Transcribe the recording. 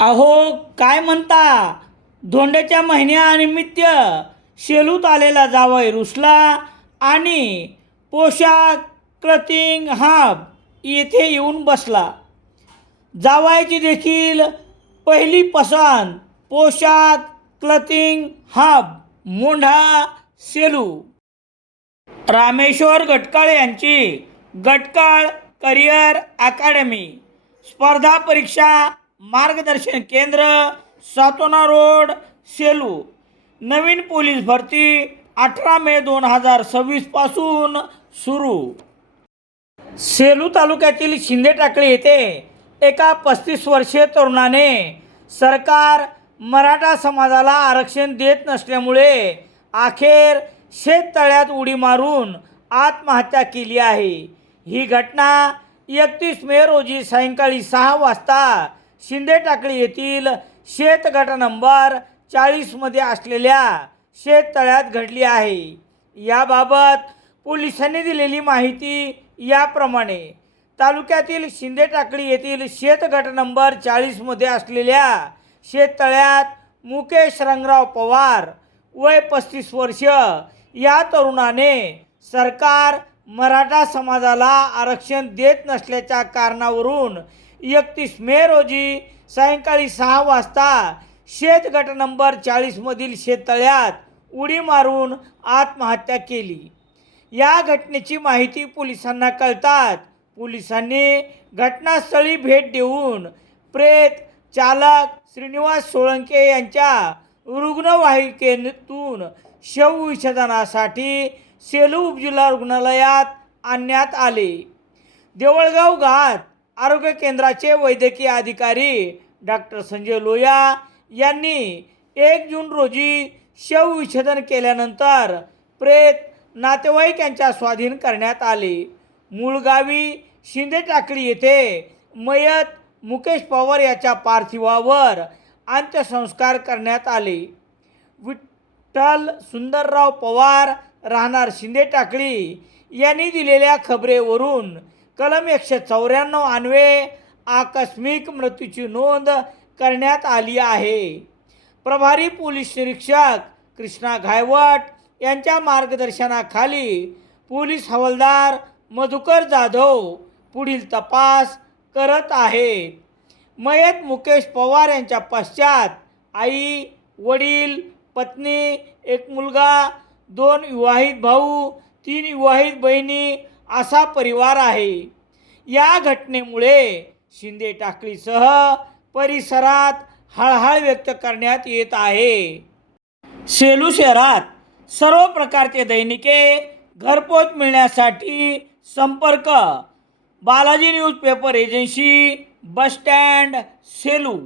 अहो, काय म्हणता? धोंड्याच्या महिन्यानिमित्त शेलूत आलेला जावई रुसला आणि पोशाख क्लथिंग हब येथे येऊन बसला. जावयाची देखील पहिली पसंत पोशाख क्लथिंग हब मोंढा सेलू. रामेश्वर गटकाळ यांची गटकाळ करिअर अकॅडमी स्पर्धा परीक्षा मार्गदर्शन केंद्र, सातोना रोड, सेलू. नवीन पोलीस भरती 18 मे 2026 पासून सुरू. सेलू तालुक्यातील शिंदे टाकळी येथे एका 35 वर्षीय तरुणाने सरकार मराठा समाजाला आरक्षण देत नसल्यामुळे अखेर शेततळ्यात उडी मारून आत्महत्या केली आहे. ही घटना 31 मे रोजी सायंकाळी 6 वाजता शिंदे टाकळी येथील शेत गट नंबर 40 मध्ये असलेल्या शेततळ्यात घडली आहे. याबाबत पोलिसांनी दिलेली माहिती याप्रमाणे. तालुक्यातील शिंदे टाकळी येथील शेत गट नंबर 40 मध्ये असलेल्या शेततळ्यात मुकेश रंगराव पवार वय 35 वर्ष या तरुणाने सरकार मराठा समाजाला आरक्षण देत नसल्याच्या कारणावरून 31 मे रोजी सायंकाळी 6 वाजता शेत गट नंबर 40 मधील शेततळ्यात उडी मारून आत्महत्या केली. या घटनेची माहिती पोलिसांना कळताच पोलिसांनी घटनास्थळी भेट देऊन प्रेत चालक श्रीनिवास सोळंके यांच्या रुग्णवाहिकेतून शवविच्छेदनासाठी सेलू उपजिल्हा रुग्णालयात आणण्यात आले. देवळगाव घाट आरोग्य केंद्राचे वैद्यकीय अधिकारी डॉक्टर संजय लोया यांनी 1 जून रोजी शवविच्छेदन केल्यानंतर प्रेत नातेवाईक यांच्या स्वाधीन करण्यात आले. मूळ गावी शिंदे टाकळी येथे मयत मुकेश पवार याच्या पार्थिवावर अंत्यसंस्कार करण्यात आले. विठ्ठल सुंदरराव पवार राहणार शिंदे टाकळी यांनी दिलेल्या खबरेवरून कलम 194 अन्वये आकस्मिक मृत्यूची नोंद करण्यात आली आहे. प्रभारी पोलीस निरीक्षक कृष्णा घायवट यांच्या मार्गदर्शनाखाली पोलीस हवालदार मधुकर जाधव पुढील तपास करत आहेत. मयत मुकेश पवार यांच्या पश्चात आई, वडील, पत्नी, एक मुलगा, 2 विवाहित भाऊ, 3 विवाहित बहिणी असा परिवार आहे. या घटनेमुळे शिंदे टाकळीसह परिसरात हळहळ व्यक्त करण्यात येत आहे. सेलू शहरात सर्व प्रकारचे दैनिके घरपोच मिळण्यासाठी संपर्क Balaji newspaper agency, bus stand, Selu.